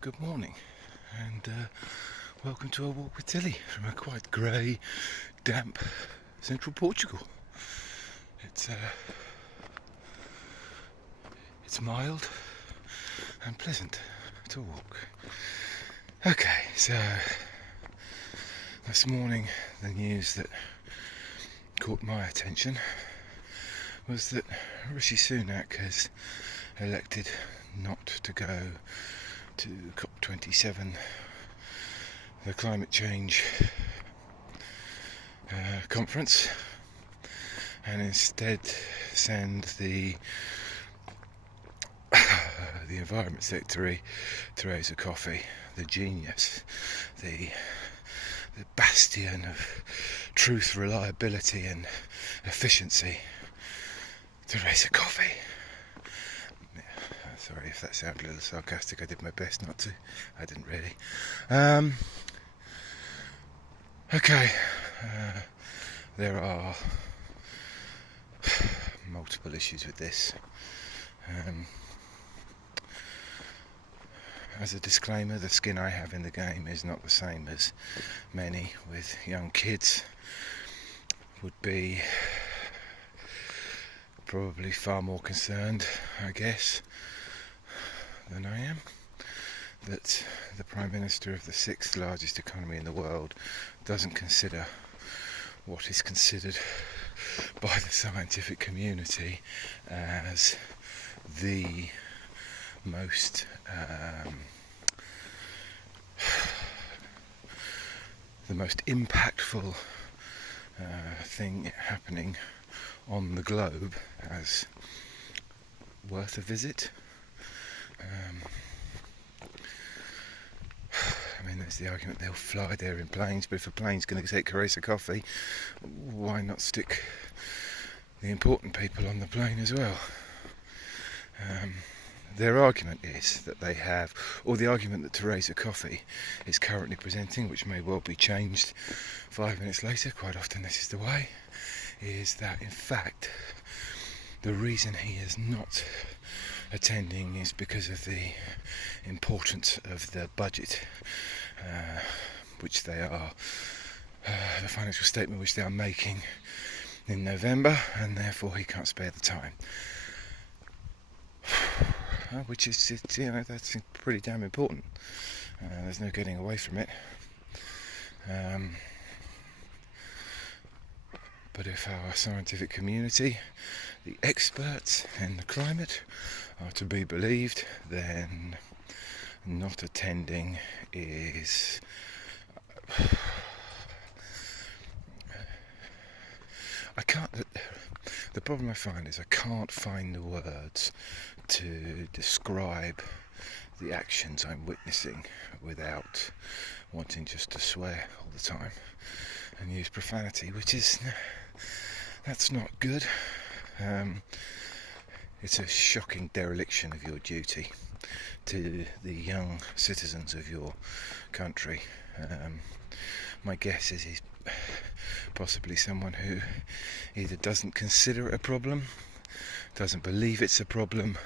Good morning, and welcome to a walk with Tilly from a quite grey, damp central Portugal. It's mild and pleasant to walk. Okay, so this morning the news that caught my attention was that Rishi Sunak has elected not to go to COP27, the climate change conference, and instead send the Environment Secretary, Theresa Coffey, the genius, the bastion of truth, reliability and efficiency, Theresa Coffey. Sorry if that sounded a little sarcastic. I did my best not to. I didn't really. Okay. There are multiple issues with this. As a disclaimer, the skin I have in the game is not the same as many with young kids would be. Probably far more concerned, I guess, than I am, that the Prime Minister of the sixth largest economy in the world doesn't consider what is considered by the scientific community as the most impactful thing happening on the globe as worth a visit. I mean, there's the argument they'll fly there in planes, but if a plane's going to take Theresa Coffey, why not stick the important people on the plane as well? Their argument is that they have, or the argument that Theresa Coffey is currently presenting, which may well be changed 5 minutes later, quite often this is the way, is that in fact the reason he is not attending is because of the importance of the budget, which they are, the financial statement which they are making in November, and therefore he can't spare the time. Which is, that's pretty damn important. There's no getting away from it. But if our scientific community, the experts in the climate, are to be believed, then not attending is the problem I find is I can't find the words to describe the actions I'm witnessing without wanting just to swear all the time and use profanity, which is, that's not good. It's a shocking dereliction of your duty to the young citizens of your country. My guess is he's possibly someone who either doesn't consider it a problem, doesn't believe it's a problem,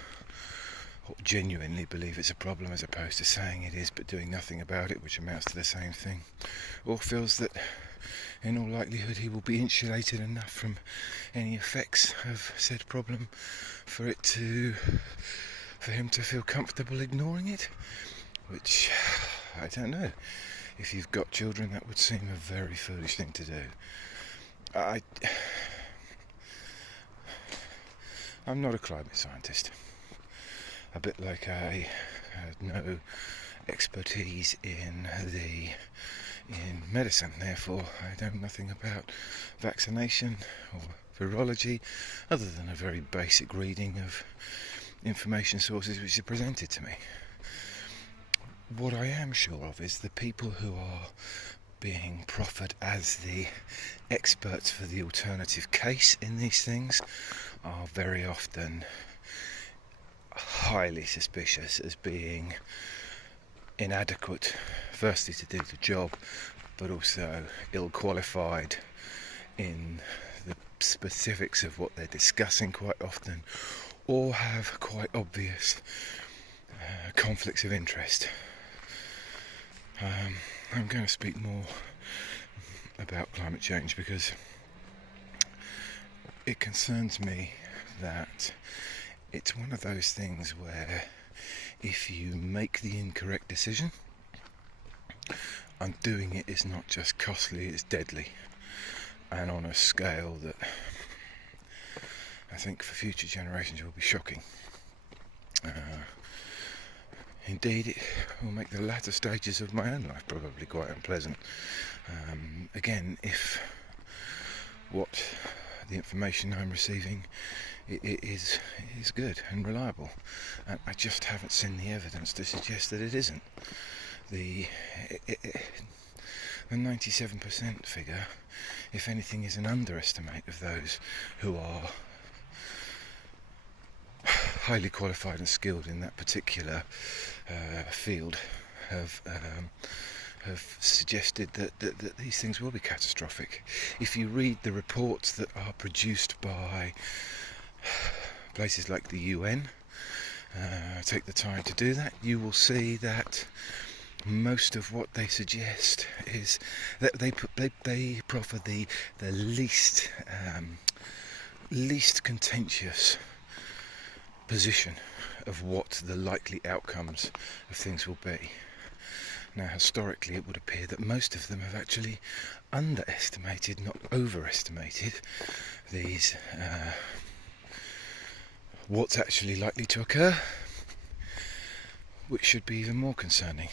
or genuinely believe it's a problem as opposed to saying it is but doing nothing about it, which amounts to the same thing, or feels that in all likelihood he will be insulated enough from any effects of said problem for him to feel comfortable ignoring it, which I don't know. If you've got children, that would seem a very foolish thing to do. I'm not a climate scientist. A bit like I had no expertise in medicine, therefore I know nothing about vaccination or virology other than a very basic reading of information sources which are presented to me. What I am sure of is the people who are being proffered as the experts for the alternative case in these things are very often highly suspicious as being inadequate, firstly to do the job, but also ill-qualified in the specifics of what they're discussing quite often, or have quite obvious conflicts of interest. I'm going to speak more about climate change because it concerns me that it's one of those things where if you make the incorrect decision, undoing it is not just costly, it's deadly, and on a scale that I think for future generations will be shocking. Indeed, it will make the latter stages of my own life probably quite unpleasant. Again, if what the information I'm receiving is good and reliable, and I just haven't seen the evidence to suggest that it isn't. The 97% figure, if anything, is an underestimate of those who are highly qualified and skilled in that particular field have suggested that these things will be catastrophic. If you read the reports that are produced by places like the UN, take the time to do that, you will see that most of what they suggest is that they proffer the least contentious position of what the likely outcomes of things will be. Now, historically, it would appear that most of them have actually underestimated, not overestimated, these what's actually likely to occur, which should be even more concerning.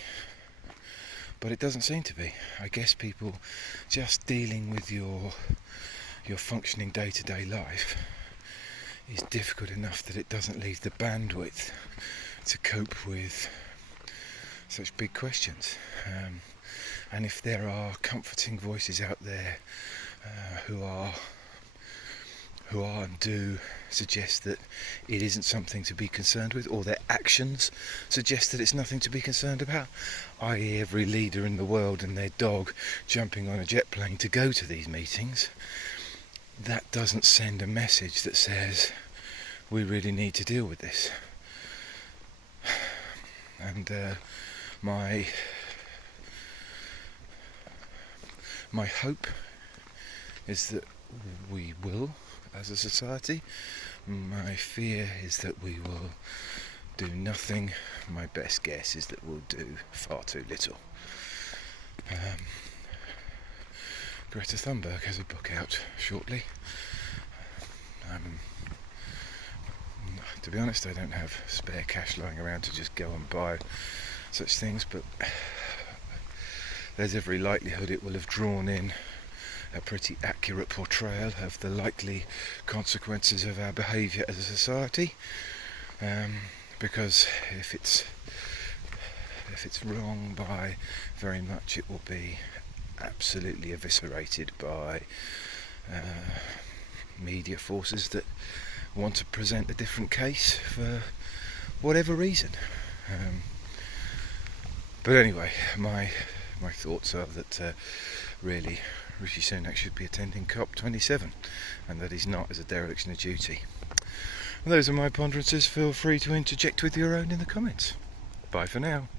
But it doesn't seem to be. I guess people just dealing with your functioning day-to-day life is difficult enough that it doesn't leave the bandwidth to cope with such big questions. And if there are comforting voices out there who are and do suggest that it isn't something to be concerned with, or their actions suggest that it's nothing to be concerned about, i.e. every leader in the world and their dog jumping on a jet plane to go to these meetings, that doesn't send a message that says we really need to deal with this. And my hope is that we will, as a society. My fear is that we will do nothing. My best guess is that we'll do far too little. Greta Thunberg has a book out shortly. To be honest, I don't have spare cash lying around to just go and buy such things, but there's every likelihood it will have drawn in a pretty accurate portrayal of the likely consequences of our behaviour as a society, because if it's wrong by very much, it will be absolutely eviscerated by media forces that want to present a different case for whatever reason. But anyway, my thoughts are that really Rishi Sunak should be attending COP27, and that he's not as a dereliction of duty. And those are my ponderances. Feel free to interject with your own in the comments. Bye for now.